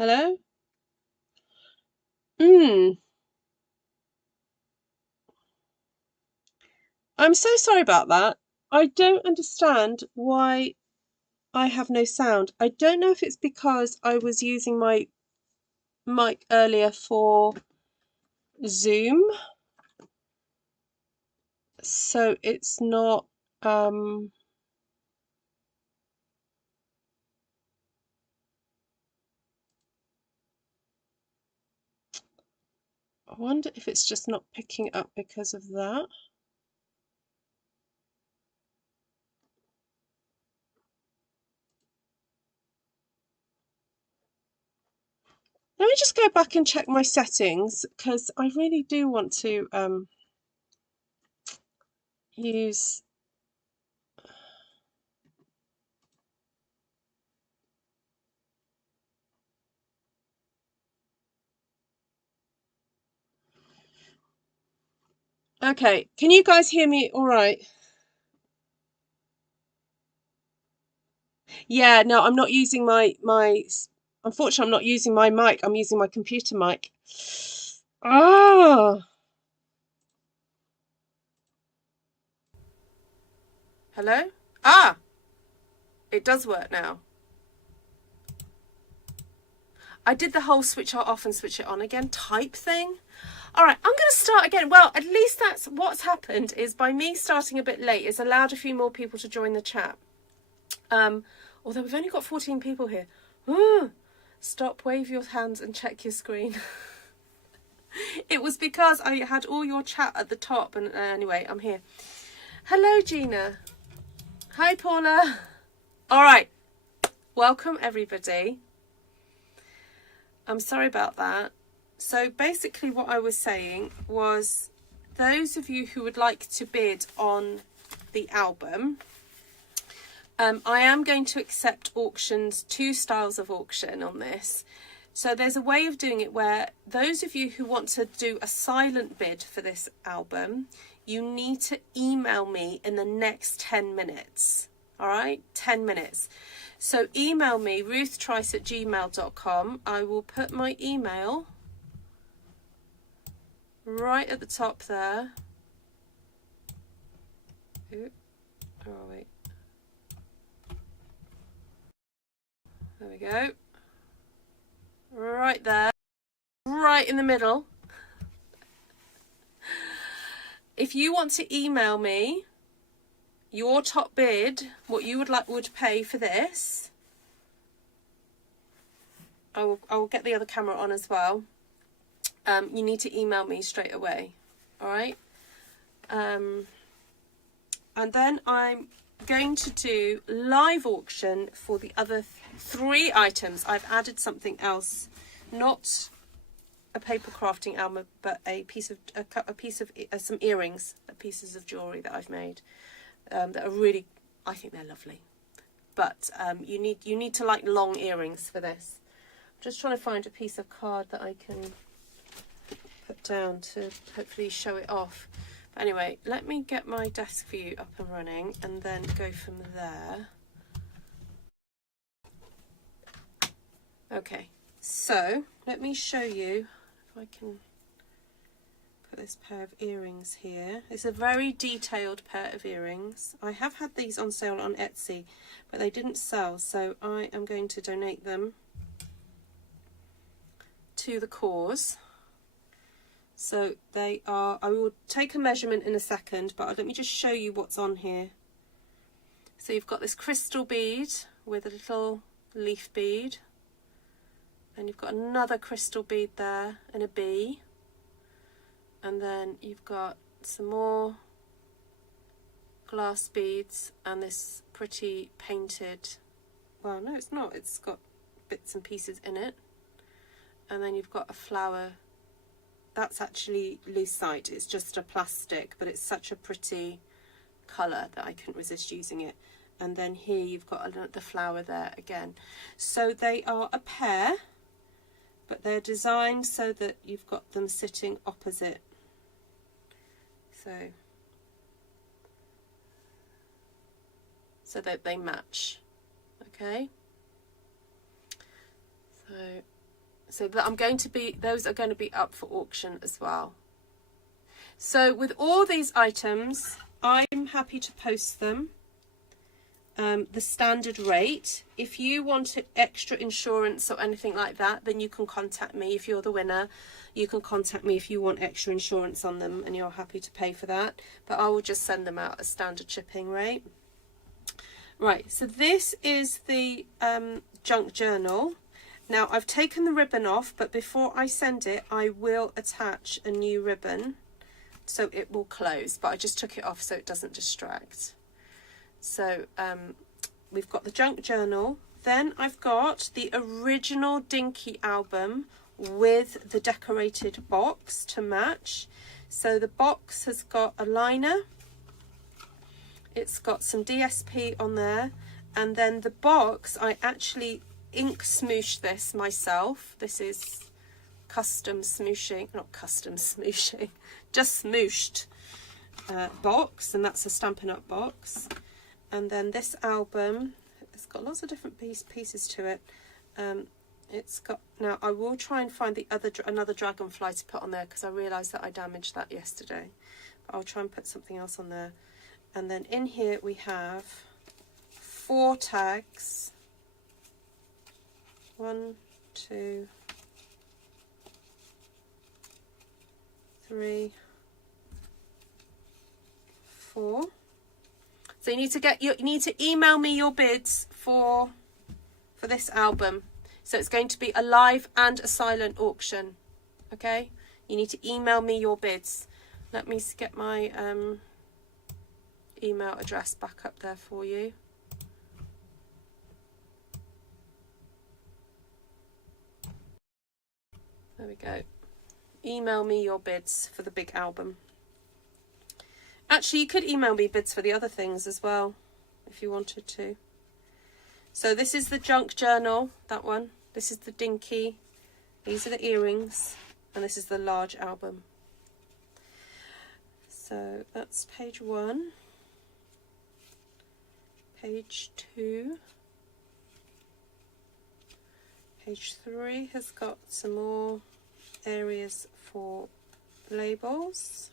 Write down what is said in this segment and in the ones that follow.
Hello? Mm. I'm so sorry about that. I don't understand why I have no sound. I don't know if it's because I was using my mic earlier for Zoom, so it's not I wonder if it's just not picking up because of that. Let me just go back and check my settings because I really do want to use. Okay, can you guys hear me all right? Yeah, no, I'm not using my unfortunately I'm not using my mic. I'm using my computer mic. Ah. Hello? Ah, it does work now. I did the whole switch it off and switch it on again type thing. All right, I'm going to start again. Well, at least that's what's happened is by me starting a bit late, it's allowed a few more people to join the chat. Although we've only got 14 people here. Stop, wave your hands and check your screen. It was because I had all your chat at the top. And anyway, I'm here. Hello, Gina. Hi, Paula. All right. Welcome, everybody. I'm sorry about that. So basically what I was saying was those of you who would like to bid on the album, I am going to accept auctions, 2 styles of auction on this. So there's a way of doing it where those of you who want to do a silent bid for this album, you need to email me in the next 10 minutes. All right, 10 minutes. So email me, ruthtrice@gmail.com. I will put my email right at the top there. Ooh, oh, wait. There we go. Right there. Right in the middle. If you want to email me your top bid, what you would pay for this, I will get the other camera on as well. You need to email me straight away. All right. And then I'm going to do live auction for the other 3 items. I've added something else, not a paper crafting album, but a piece of some earrings, pieces of jewelry that I've made that are really, I think they're lovely. But you need to like long earrings for this. I'm just trying to find a piece of card that I can put down to hopefully show it off. But anyway, let me get my desk view up and running and then go from there. Okay, so let me show you if I can put this pair of earrings here. It's a very detailed pair of earrings. I have had these on sale on Etsy, but they didn't sell, so I am going to donate them to the cause. So they are, I will take a measurement in a second, but let me just show you what's on here. So you've got this crystal bead with a little leaf bead, and you've got another crystal bead there and a bee, and then you've got some more glass beads and this pretty painted, well no it's not, it's got bits and pieces in it, and then you've got a flower. That's actually lucite, it's just a plastic, but it's such a pretty colour that I couldn't resist using it. And then here you've got the flower there again. So they are a pair, but they're designed so that you've got them sitting opposite. So that they match. Okay. So So that those are going to be up for auction as well. So with all these items, I'm happy to post them the standard rate. If you want extra insurance or anything like that, then you can contact me. If you're the winner, you can contact me if you want extra insurance on them and you're happy to pay for that. But I will just send them out a standard shipping rate. Right, so this is the junk journal. Now I've taken the ribbon off, but before I send it, I will attach a new ribbon so it will close, but I just took it off so it doesn't distract. So we've got the junk journal. Then I've got the original Dinky album with the decorated box to match. So the box has got a liner. It's got some DSP on there. And then the box, I actually ink smooshed this myself. This is custom smooshing, not custom smooshing, just smooshed box. And that's a Stampin' Up box. And then this album, it's got lots of different pieces to it. It's got, now I will try and find another dragonfly to put on there because I realised that I damaged that yesterday. But I'll try and put something else on there. And then in here we have 4 tags. 1, 2, 3, 4. So you need to email me your bids for this album. So it's going to be a live and a silent auction. Okay? You need to email me your bids. Let me get my email address back up there for you. There we go. Email me your bids for the big album. Actually, you could email me bids for the other things as well, if you wanted to. So this is the junk journal, that one. This is the Dinky. These are the earrings. And this is the large album. So that's page 1. Page 2. Page 3 has got some more areas for labels.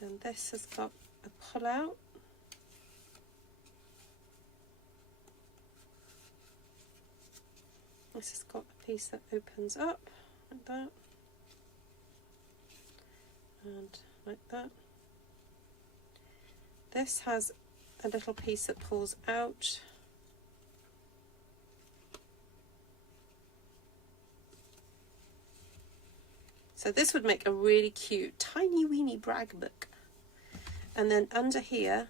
Then this has got a pull out. This has got a piece that opens up like that and like that. This has a little piece that pulls out. So this would make a really cute tiny weeny brag book. And then under here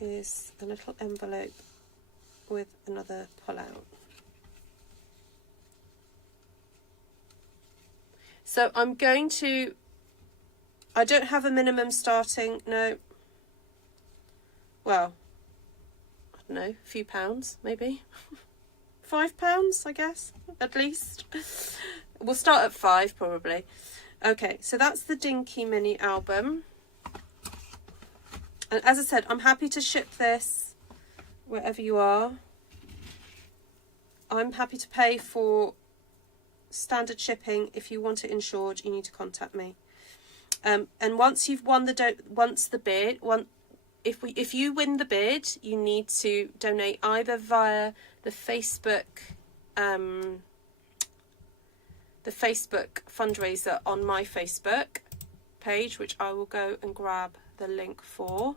is a little envelope with another pull out. So I'm going to, I don't have a minimum starting, no. Well, I don't know, a few pounds maybe. £5, I guess, at least. We'll start at 5 probably. Okay, so that's the Dinky mini album. And as I said, I'm happy to ship this wherever you are. I'm happy to pay for standard shipping. If you want it insured, you need to contact me. And once you've won if you win the bid, you need to donate either via the Facebook fundraiser on my Facebook page, which I will go and grab the link for,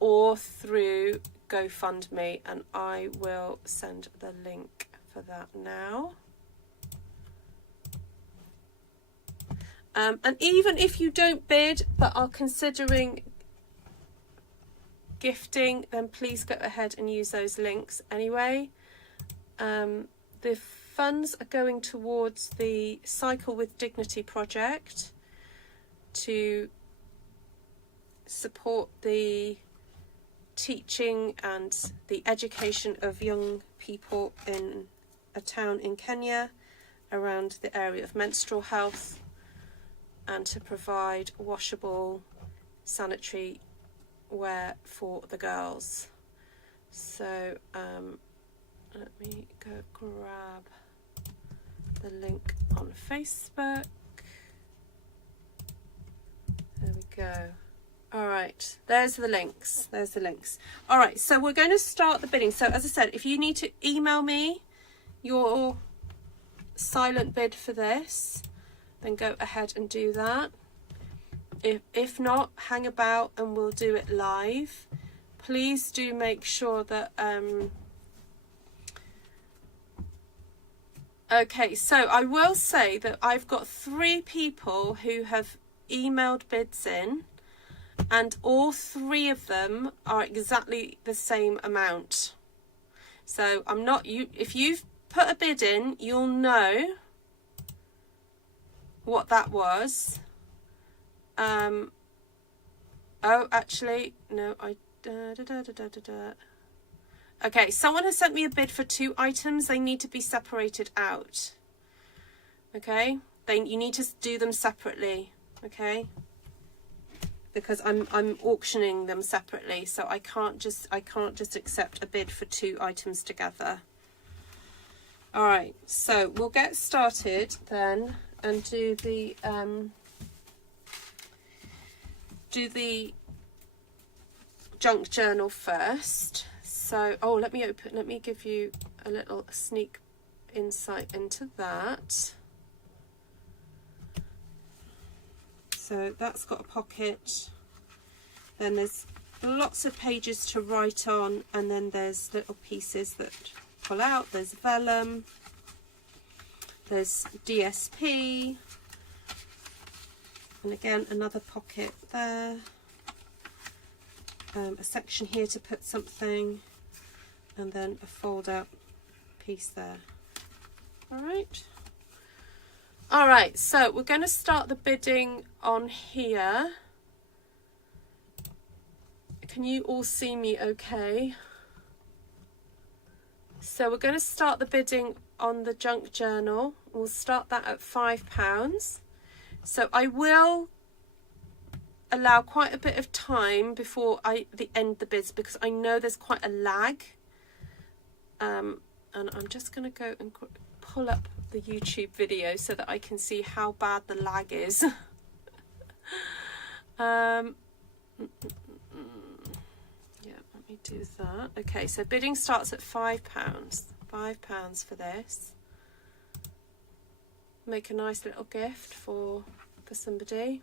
or through GoFundMe, and I will send the link for that now. And even if you don't bid but are considering gifting, then please go ahead and use those links anyway. The funds are going towards the Cycle with Dignity project to support the teaching and the education of young people in a town in Kenya around the area of menstrual health, and to provide washable sanitary wear for the girls. So let me go grab the link on Facebook. There we go. All right, there's the links. There's the links. All right, so we're going to start the bidding. So as I said, if you need to email me your silent bid for this, then go ahead and do that. If not, hang about and we'll do it live. Please do make sure that okay, so I will say that I've got 3 people who have emailed bids in, and all 3 of them are exactly the same amount. So I'm not, if you've put a bid in, you'll know what that was. Oh, actually, no, okay, someone has sent me a bid for 2 items. They need to be separated out. Okay, you need to do them separately. Okay, because I'm auctioning them separately, so I can't just accept a bid for 2 items together. All right, so we'll get started then and do the junk journal first. So, oh, let me give you a little sneak insight into that. So that's got a pocket, then there's lots of pages to write on, and then there's little pieces that pull out. There's vellum, there's DSP, and again another pocket there, a section here to put something, and then a fold out piece there. All right, so we're going to start the bidding on here. Can you all see me okay? So we're going to start the bidding on the junk journal. We'll start that at £5. So I will allow quite a bit of time before I end the bids, because I know there's quite a lag. And I'm just going to go and pull up the YouTube video so that I can see how bad the lag is. Yeah, let me do that. Okay, so bidding starts at £5. £5 for this. Make a nice little gift for somebody.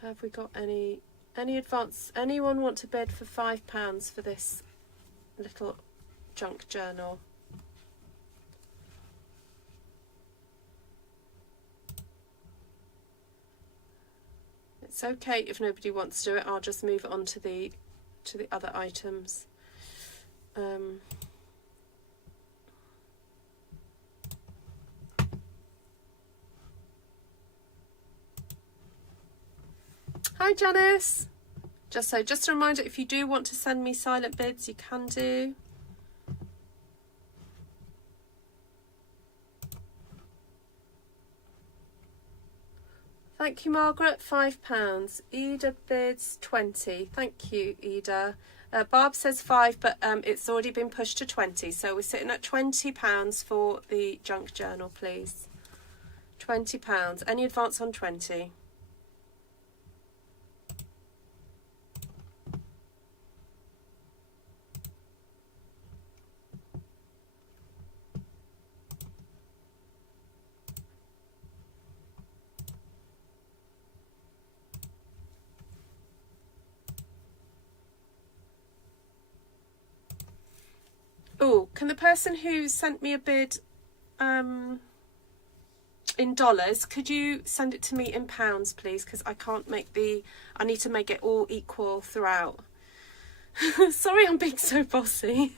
Have we got any advance? Anyone want to bid for £5 for this little junk journal? It's okay if nobody wants to do it. I'll just move it on to the other items. Hi Janice. Just a reminder, if you do want to send me silent bids, you can do. Thank you, Margaret. £5. Ida bids 20. Thank you, Ida. Barb says 5, but it's already been pushed to 20. So we're sitting at £20 for the junk journal, please. £20. Any advance on 20? Oh, can the person who sent me a bid in dollars, could you send it to me in pounds, please? Because I can't make I need to make it all equal throughout. Sorry, I'm being so bossy.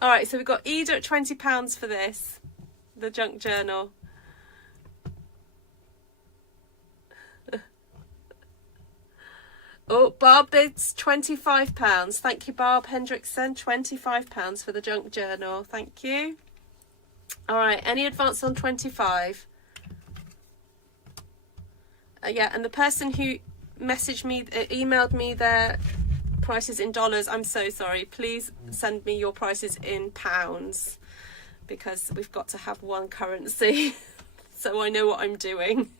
All right, so we've got Ida at £20 for this, the junk journal. Oh, Barb bids £25. Thank you, Barb Hendrickson. £25 for the junk journal. Thank you. All right, any advance on 25? Yeah, and the person who messaged me, emailed me their prices in dollars, I'm so sorry. Please send me your prices in pounds, because we've got to have one currency so I know what I'm doing.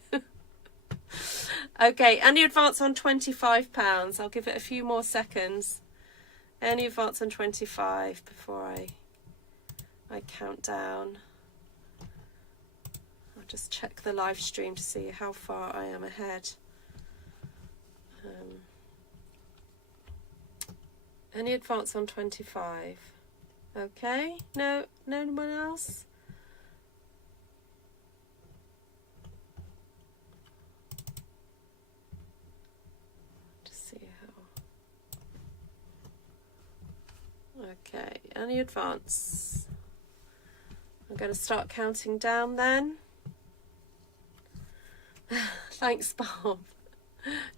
Okay, any advance on £25? I'll give it a few more seconds. Any advance on 25 before I count down. I'll just check the live stream to see how far I am ahead. Any advance on 25? Okay, no one else? Just see how. Okay, any advance? I'm going to start counting down then. Thanks, Bob.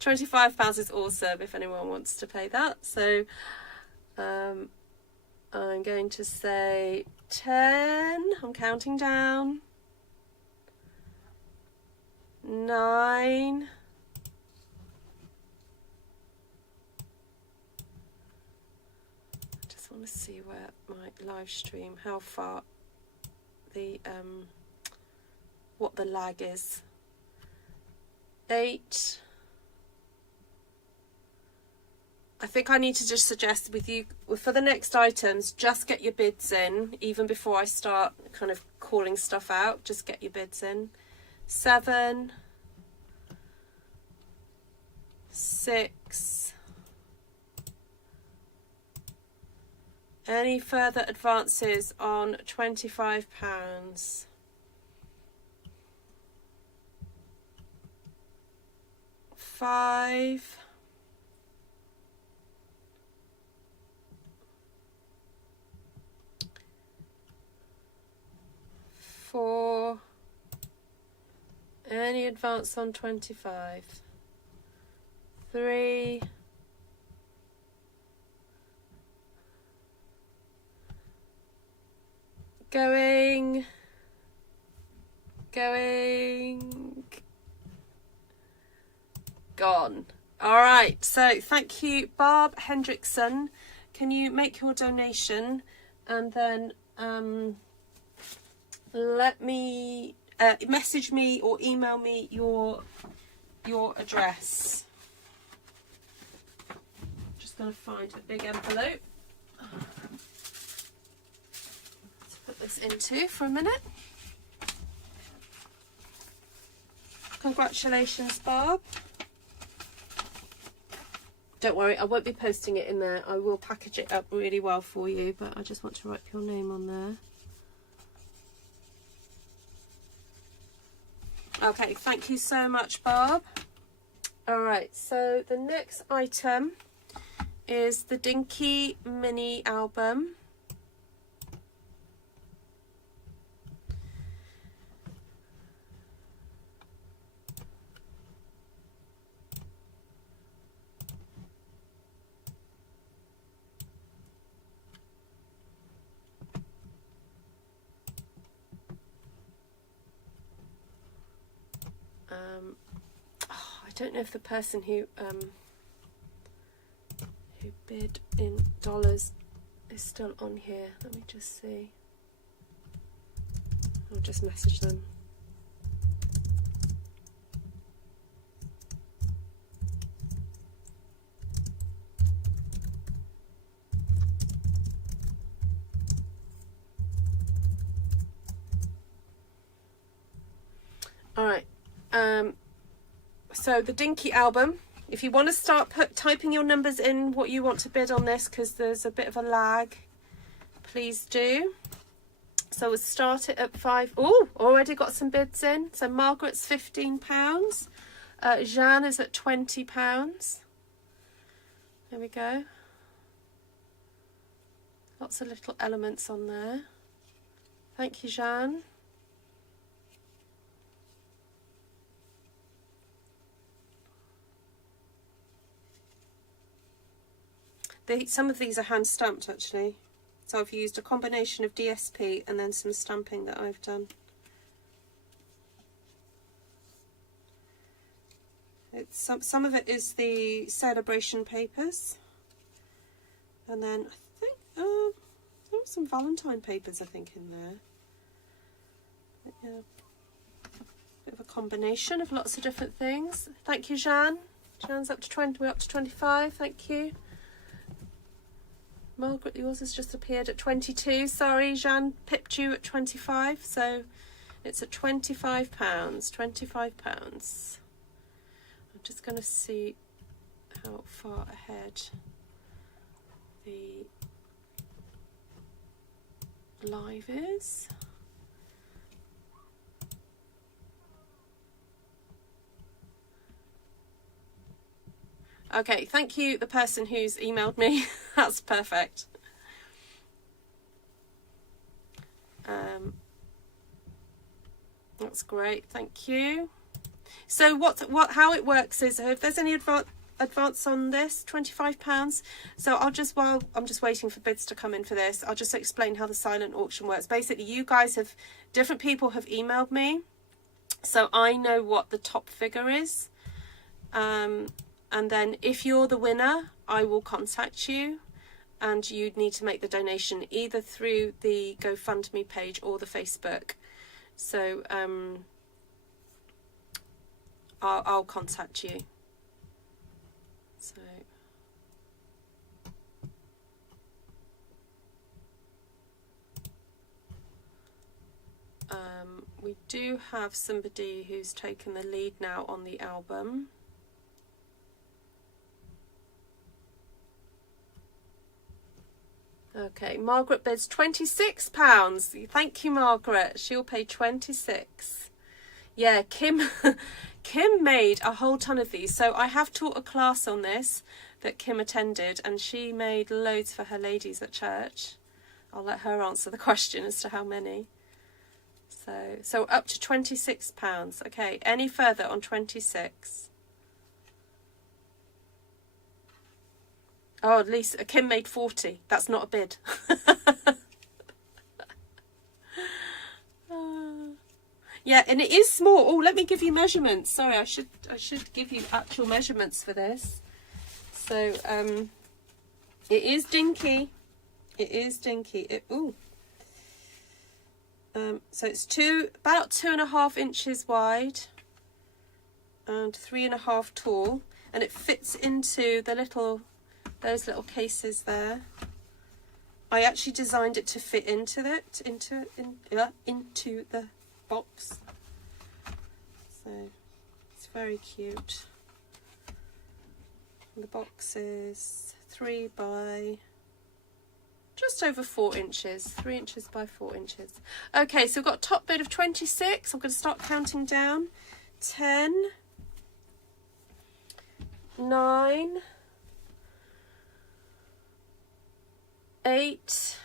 £25 is awesome if anyone wants to pay that. So I'm going to say 10. I'm counting down. 9. I just want to see where my live stream, how far the what the lag is. 8. I think I need to just suggest with you, for the next items, just get your bids in, even before I start kind of calling stuff out. Just get your bids in. 7. 6. Any further advances on £25? 5. 4. Any advance on 25? 3. 'Going. Gone. All right, so thank you, Barb Hendrickson. Can you make your donation and then let me message me or email me your address. Just going to find a big envelope to put this into for a minute. Congratulations, Barb. Don't worry, I won't be posting it in there. I will package it up really well for you, but I just want to write your name on there. Okay, thank you so much, Barb. All right, so the next item is the Dinky mini album. I don't know if the person who bid in dollars is still on here. Let me just see. I'll just message them. All right. So the Dinky album, if you want to start typing your numbers in, what you want to bid on this, because there's a bit of a lag, please do. So we'll start it at 5. Oh, already got some bids in. So Margaret's £15. Jeanne is at £20. There we go. Lots of little elements on there. Thank you, Jeanne. Some of these are hand stamped actually. So I've used a combination of DSP and then some stamping that I've done. It's some of it is the celebration papers, and then I think there were some Valentine papers I think in there. But yeah, bit of a combination of lots of different things. Thank you, Jeanne. Jeanne's up to 20. We're up to 25. Thank you. Margaret, yours has just appeared at 22. Sorry, Jeanne pipped you at 25, so it's at £25. £25. Just going to see how far ahead the live is. Okay, thank you, the person who's emailed me. That's perfect. That's great, thank you. So how it works is, if there's any advance on this, £25. So while I'm just waiting for bids to come in for this, I'll just explain how the silent auction works. Basically, different people have emailed me, so I know what the top figure is. And then if you're the winner, I will contact you, and you'd need to make the donation either through the GoFundMe page or the Facebook. So I'll contact you. So we do have somebody who's taken the lead now on the album. Okay, Margaret bids £26. Thank you, Margaret. She'll pay 26. Yeah, Kim made a whole ton of these. So I have taught a class on this that Kim attended, and she made loads for her ladies at church. I'll let her answer the question as to how many. So up to £26. Okay, any further on 26? Oh, at least Kim made 40. That's not a bid. Yeah, and it is small. Oh, let me give you measurements. Sorry, I should give you actual measurements for this. So it is dinky. It is dinky. So it's about 2.5 inches wide and 3.5 tall, and it fits into those little cases there. I actually designed it to fit into the box. So it's very cute. And the box is 3 by just over 4 inches, 3 inches by 4 inches. Okay, so we've got a top bid of 26. I'm going to start counting down. 10, 9, 8,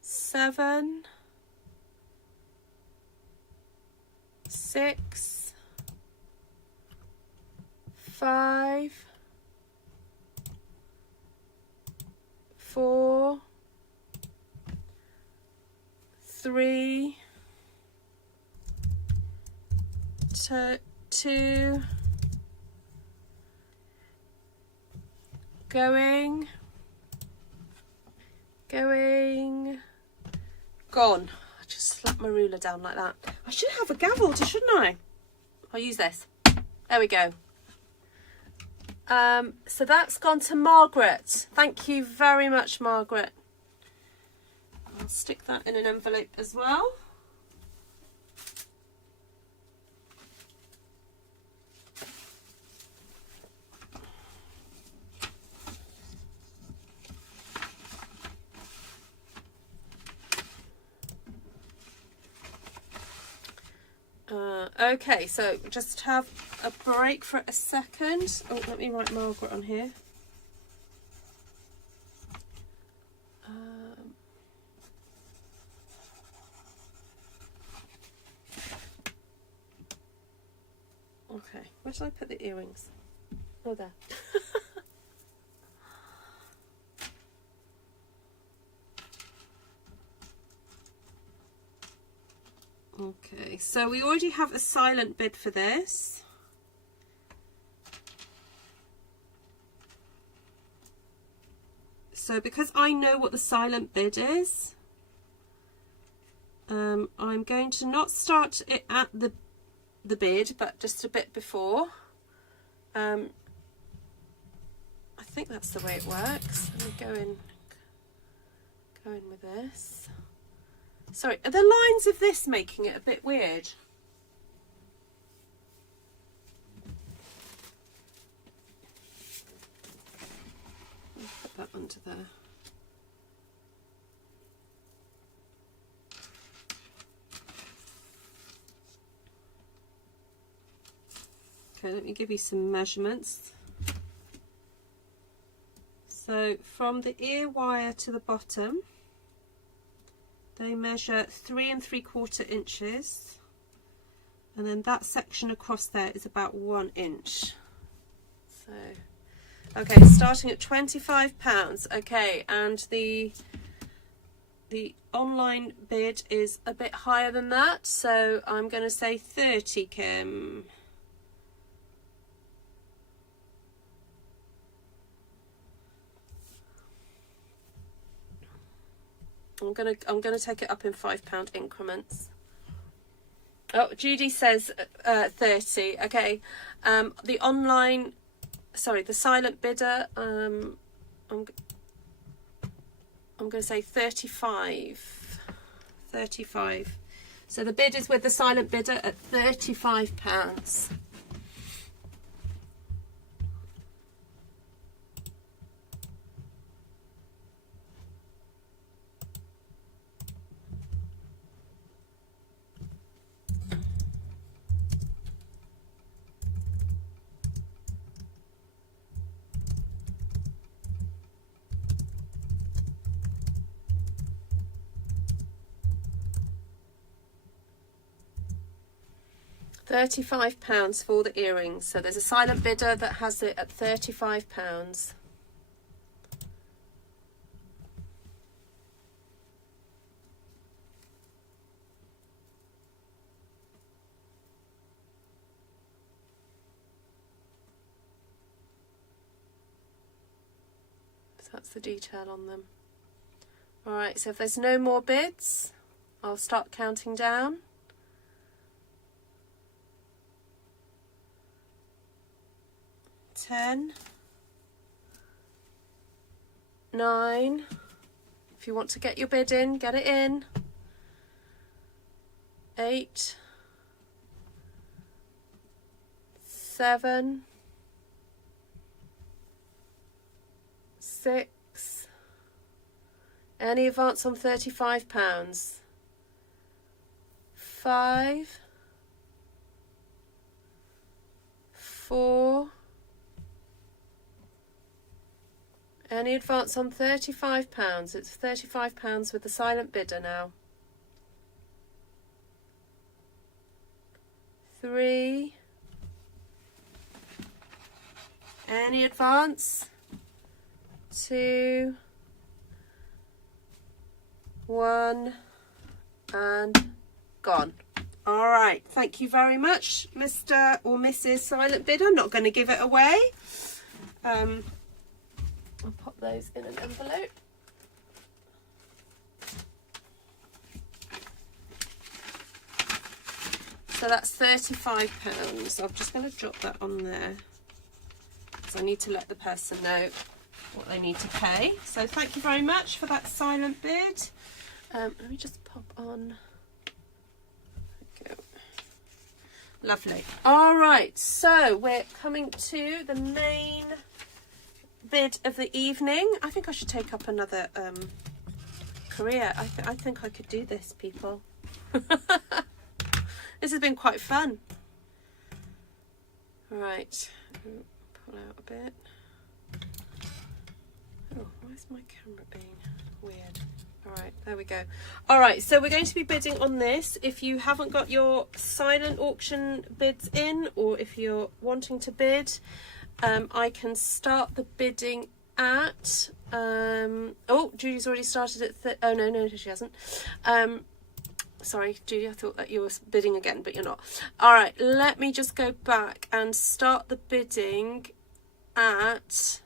7, 6, 5, 4, 3, 2, going, gone. I just slapped my ruler down like that. I should have a gavel, shouldn't I? I'll use this. There we go. So that's gone to Margaret. Thank you very much, Margaret. I'll stick that in an envelope as well. Okay, so just have a break for a second. Oh, let me write Margaret on here. Okay, where should I put the earrings? Oh, there. Okay, so we already have a silent bid for this. So because I know what the silent bid is, I'm going to not start it at the bid, but just a bit before. I think that's the way it works. Let me go in with this. Sorry, are the lines of this making it a bit weird? I'll put that under there. Okay, let me give you some measurements. So from the ear wire to the bottom, they measure 3 3/4 inches, and then that section across there is about 1 inch. So, okay, starting at £25. Okay, and the online bid is a bit higher than that, so I'm going to say 30, Kim. I'm gonna take it up in £5 increments. Oh, Judy says 30. Okay, the silent bidder. I'm gonna say 35. 35. So the bid is with the silent bidder at £35. £35 for the earrings. So there's a silent bidder that has it at £35. So that's the detail on them. Alright, so if there's no more bids, I'll start counting down. 10, 9, if you want to get your bid in, get it in. 8, 7, 6, any advance on £35? 5, 4, any advance on £35? It's £35 with the silent bidder now. 3, any advance? 2, 1, and gone. All right, thank you very much, Mr. or Mrs. Silent Bidder. I'm not going to give it away. I'll pop those in an envelope. So that's £35. I'm just going to drop that on there because I need to let the person know what they need to pay. So thank you very much for that silent bid. Let me just pop on. There we go. Lovely. All right, so we're coming to the main bid of the evening. I think I should take up another career. I think I could do this, people. This has been quite fun. All right, pull out a bit. Oh, why is my camera being weird? All right, there we go. All right, so we're going to be bidding on this. If you haven't got your silent auction bids in, or if you're wanting to bid, I can start the bidding at oh, Judy's already started at oh no she hasn't. Sorry Judy, I thought that you were bidding again, but you're not. All right, let me just go back and start the bidding at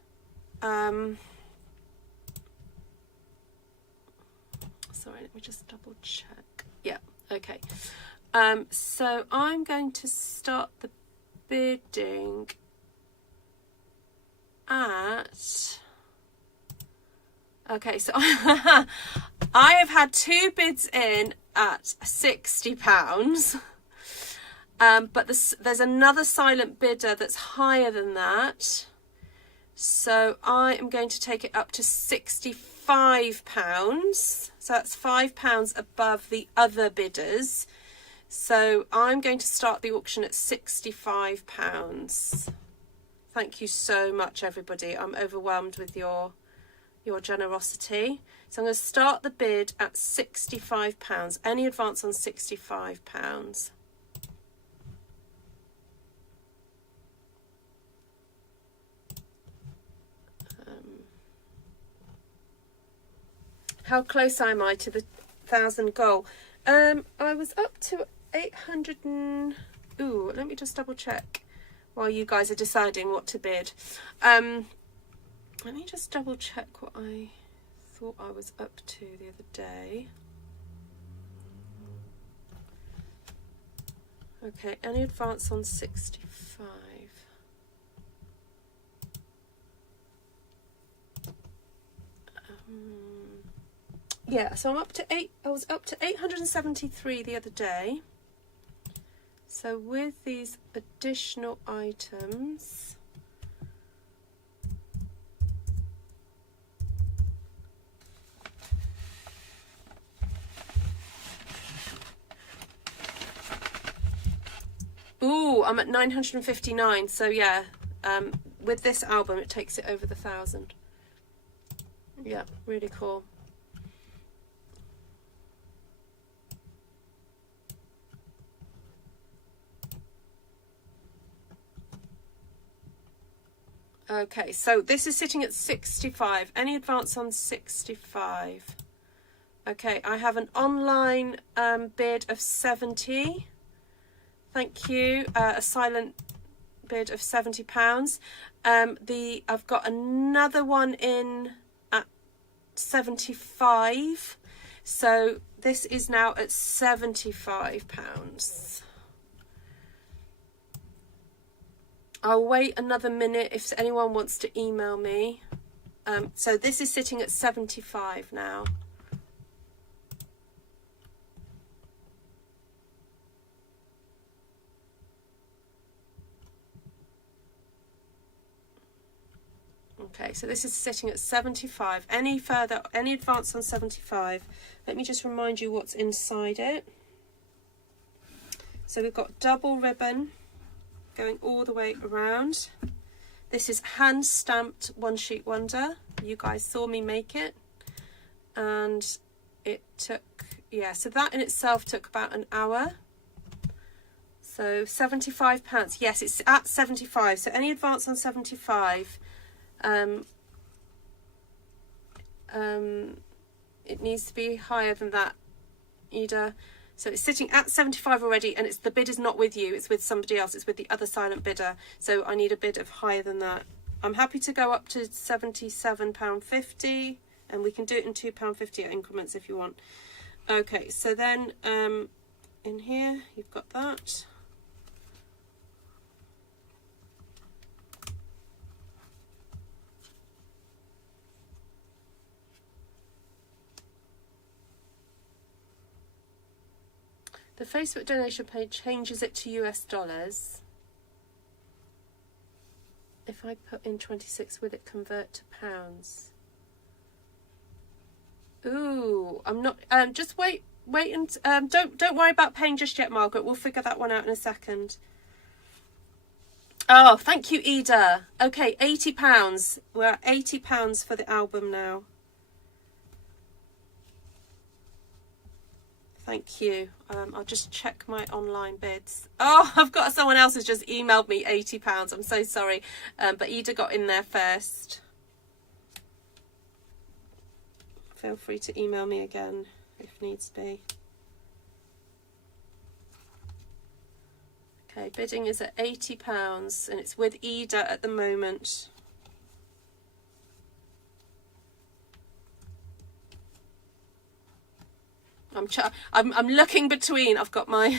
sorry, let me just double check. Yeah, okay. So I'm going to start the bidding at, okay, so I have had 2 bids in at £60, but there's another silent bidder that's higher than that, so I am going to take it up to £65, so that's £5 above the other bidders. So I'm going to start the auction at £65. Thank you so much, everybody. I'm overwhelmed with your generosity. So I'm going to start the bid at £65. Any advance on £65? How close am I to the 1,000 goal? I was up to 800 and... Ooh, let me just double check while you guys are deciding what to bid. Let me just double check what I thought I was up to the other day. Okay, any advance on 65? Yeah, so I'm up to I was up to 873 the other day. So with these additional items, ooh, I'm at 959. So yeah, with this album, it takes it over the 1,000. Yeah, really cool. Okay, so this is sitting at 65. Any advance on 65? Okay, I have an online bid of 70. Thank you. A silent bid of £70. I've got another one in at 75. So this is now at £75. I'll wait another minute if anyone wants to email me. So this is sitting at 75 now. Okay, so this is sitting at 75. Any advance on 75? Let me just remind you what's inside it. So we've got double ribbon going all the way around. This is hand stamped One Sheet Wonder. You guys saw me make it, and it took, yeah, so that in itself took about an hour. So £75. Yes, it's at 75. So any advance on 75, it needs to be higher than that, Ida. So it's sitting at 75 already, and the bid is not with you, it's with somebody else, it's with the other silent bidder. So I need a bid of higher than that. I'm happy to go up to £77.50, and we can do it in £2.50 increments if you want. Okay, so then in here you've got that. The Facebook donation page changes it to US dollars. If I put in 26, will it convert to pounds? Ooh, I'm not. Just wait and don't worry about paying just yet, Margaret. We'll figure that one out in a second. Oh, thank you, Ida. Okay, £80. We're at £80 for the album now. Thank you. I'll just check my online bids. Oh, I've got someone else has just emailed me £80. I'm so sorry. But Ida got in there first. Feel free to email me again if needs be. Okay, bidding is at £80 and it's with Ida at the moment. I'm looking between. I've got my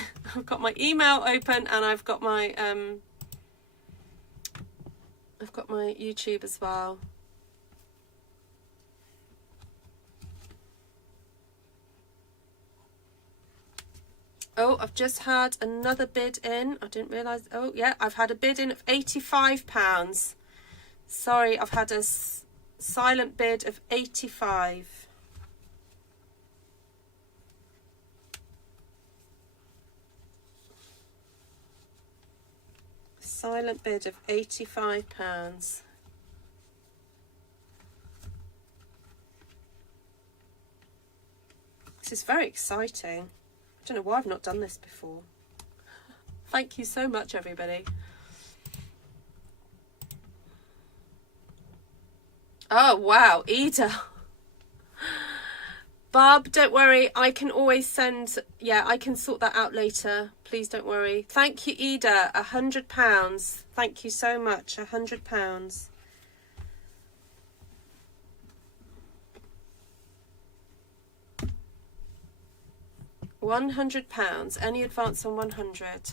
email open and I've got my YouTube as well. Oh, I've just had another bid in. I didn't realise. Oh, yeah, I've had a bid in of £85. Sorry, I've had a silent bid of 85. Silent bid of £85. This is very exciting. I don't know why I've not done this before. Thank you so much, everybody. Oh, wow, Ida. Barb, don't worry. I can always send... Yeah, I can sort that out later. Please don't worry. Thank you, Ida. £100. Thank you so much. £100. £100. Any advance on 100?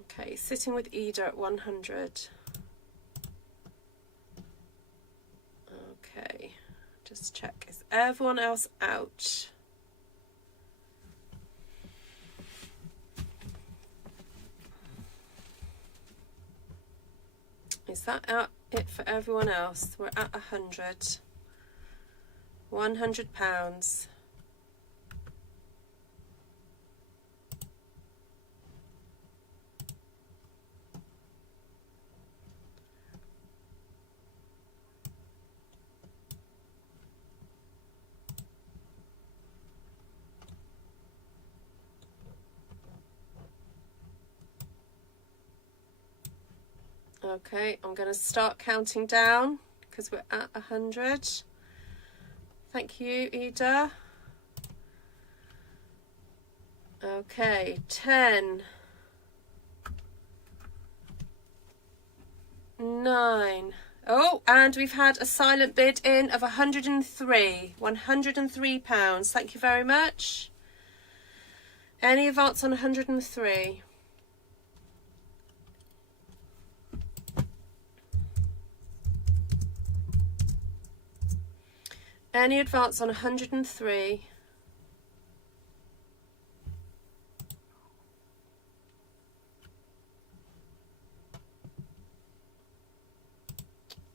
Okay, sitting with Ida at 100. Okay, just check. Is everyone else out? Is that out it for everyone else? We're at 100. £100. Okay, I'm going to start counting down because we're at 100. Thank you, Ida. Okay, 10, 9. Oh, and we've had a silent bid in of 103. £103. Thank you very much. Any advance on 103? Any advance on 103?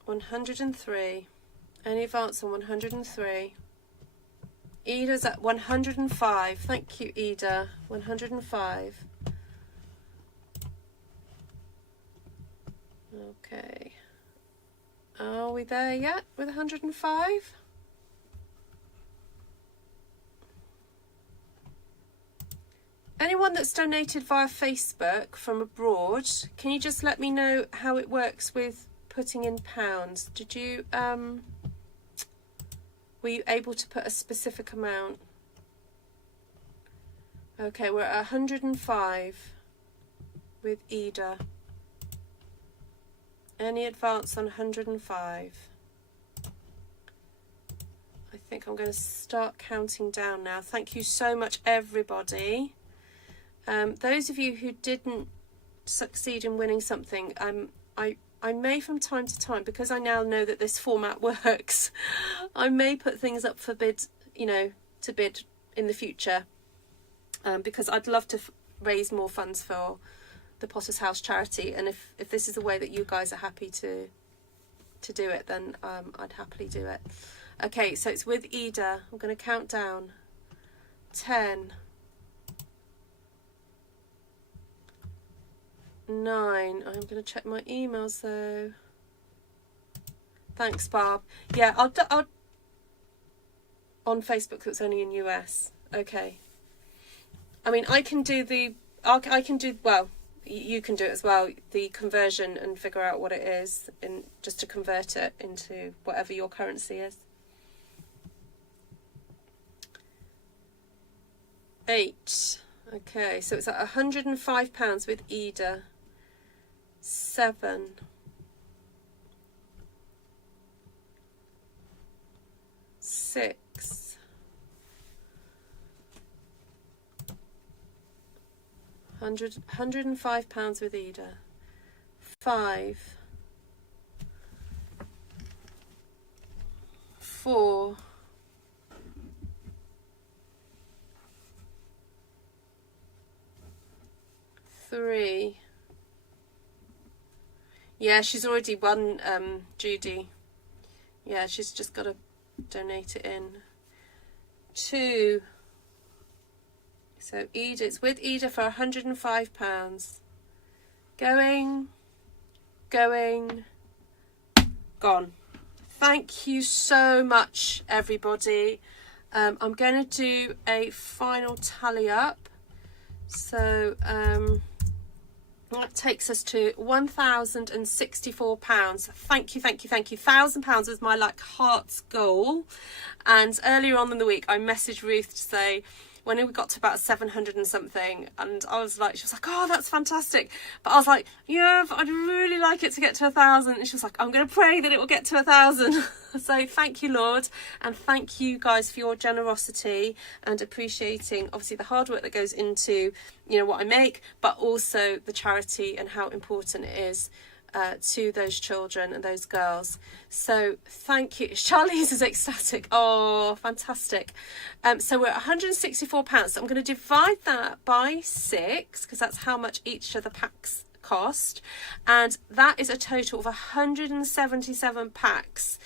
£103. Any advance on 103? Ida's at 105. Thank you, Ida. 105. Okay. Are we there yet with 105? Anyone that's donated via Facebook from abroad, can you just let me know how it works with putting in pounds? Did you, were you able to put a specific amount? Okay, we're at 105 with Ida. Any advance on 105? I think I'm going to start counting down now. Thank you so much, everybody. Those of you who didn't succeed in winning something, I may from time to time, because I now know that this format works, I may put things up for bid, you know, to bid in the future, because I'd love to raise more funds for the Potter's House charity, and if this is a way that you guys are happy to do it, then I'd happily do it. Okay, so it's with Ida. I'm going to count down. 10, 9. I'm going to check my emails though. Thanks, Barb. Yeah, on Facebook that's only in US. Okay. I mean, I can do I can do, well, you can do it as well, the conversion and figure out what it is, and just to convert it into whatever your currency is. 8. Okay, so it's at £105 with Eda. 7. 6. 105 with Eda. 5. 4. 3. Yeah, she's already won, Judy. Yeah, she's just got to donate it in. 2. So Eda, it's with Eda for £105. Going, gone. Thank you so much, everybody. I'm going to do a final tally up. So that takes us to £1,064. Thank you. £1,000 was my heart's goal. And earlier on in the week, I messaged Ruth to say, when we got to about 700 and something, and I was like, she was like, oh, that's fantastic. But I was like, yeah, but I'd really like it to get to 1,000. And she was like, I'm going to pray that it will get to 1,000. So thank you, Lord. And thank you guys for your generosity and appreciating, obviously, the hard work that goes into, what I make, but also the charity and how important it is to those children and those girls. So thank you. Charlize is ecstatic. Oh, fantastic. So we're at £164. So I'm going to divide that by 6 because that's how much each of the packs cost. And that is a total of 177 packs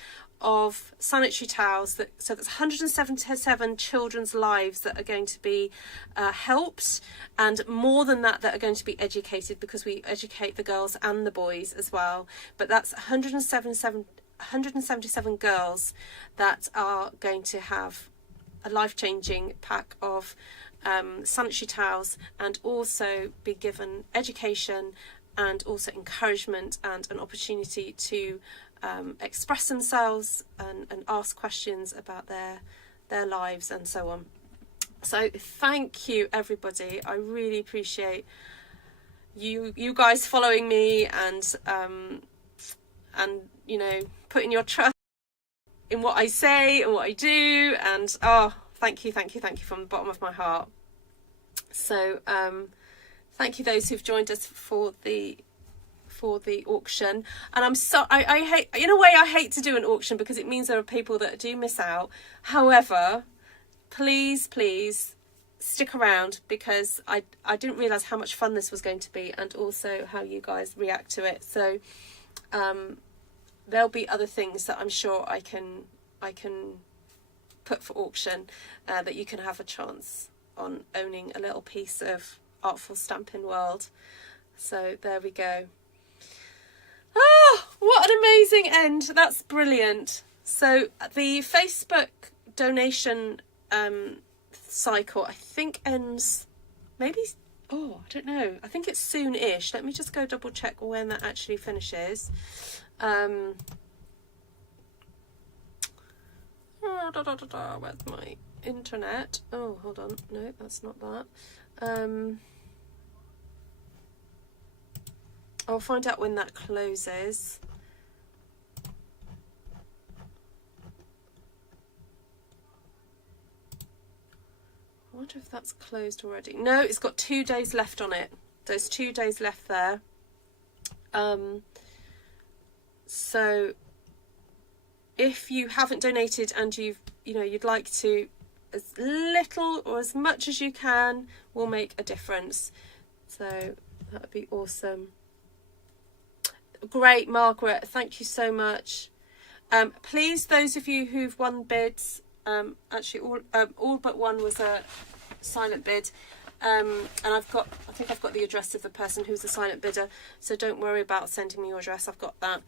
of sanitary towels. So that's 177 children's lives that are going to be helped, and more than that are going to be educated, because we educate the girls and the boys as well. But that's 177 girls that are going to have a life-changing pack of sanitary towels, and also be given education and also encouragement and an opportunity to express themselves and ask questions about their lives and so on. So thank you, everybody. I really appreciate you guys following me and putting your trust in what I say and what I do, and thank you from the bottom of my heart. So thank you those who've joined us for the auction. And I hate, in a way, I hate to do an auction because it means there are people that do miss out. However, please stick around, because I didn't realise how much fun this was going to be, and also how you guys react to it. So there'll be other things that I'm sure I can put for auction that you can have a chance on owning a little piece of Artful Stampin' world. So there we go. What an amazing end. That's brilliant. So the Facebook donation cycle, I think, ends maybe, I don't know, I think it's soon-ish. Let me just go double check when that actually finishes. Where's my internet? Oh, hold on, no, that's not that. I'll find out when that closes. I wonder if that's closed already. No, it's got 2 days left on it. There's 2 days left there. So if you haven't donated and you'd like to, as little or as much as you can will make a difference. So that would be awesome. Great, Margaret, thank you so much. Please, those of you who've won bids, actually all but one was a silent bid, and I think I've got the address of the person who's a silent bidder, so don't worry about sending me your address. I've got that.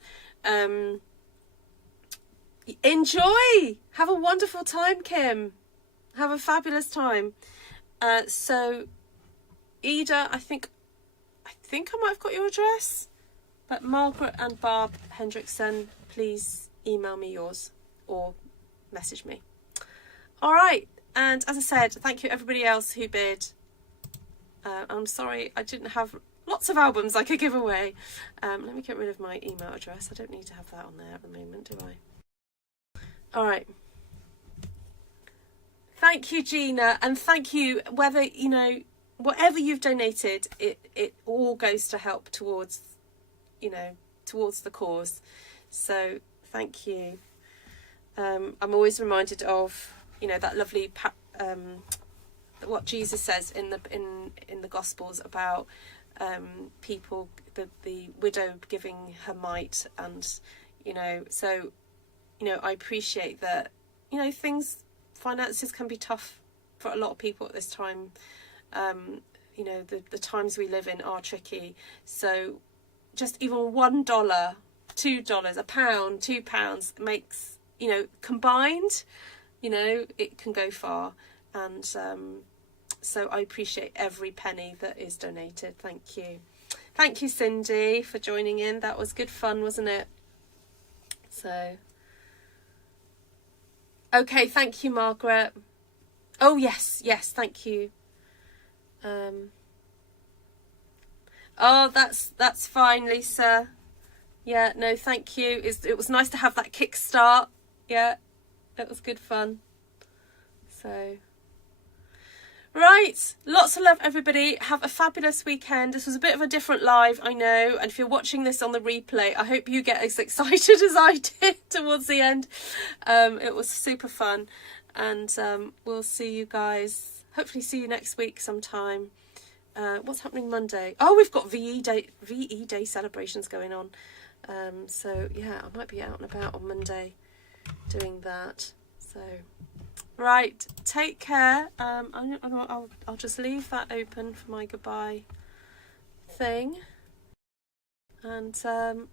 Enjoy. Have a wonderful time, Kim. Have a fabulous time. So, Ida, I think I might have got your address. But Margaret and Barb Hendrickson, please email me yours or message me. All right. And as I said, thank you everybody else who bid. I'm sorry I didn't have lots of albums I could give away. Let me get rid of my email address. I don't need to have that on there at the moment, do I? All right. Thank you, Gina. And thank you, whether, you know, whatever you've donated, it all goes to help towards, you know, towards the cause. So thank you. I'm always reminded of, you know, that lovely what Jesus says in the Gospels about people, the widow giving her mite, and you know, so you know, I appreciate that, you know, finances can be tough for a lot of people at this time. You know, the times we live in are tricky, so just even $1, $2, £1, £2 makes, you know, combined, you know, it can go far. And so I appreciate every penny that is donated. Thank you. Thank you, Cindy, for joining in. That was good fun, wasn't it? So, okay, thank you, Margaret. Oh, yes, thank you. Oh, that's fine, Lisa. Yeah, no, thank you. It was nice to have that kickstart. Yeah, it was good fun. So, right, lots of love, everybody. Have a fabulous weekend. This was a bit of a different live, I know, and if you're watching this on the replay, I hope you get as excited as I did towards the end. It was super fun, and we'll see you guys, hopefully see you next week sometime. What's happening Monday? Oh, we've got VE Day celebrations going on. So yeah, I might be out and about on Monday doing that. So, right, take care. I'll just leave that open for my goodbye thing, and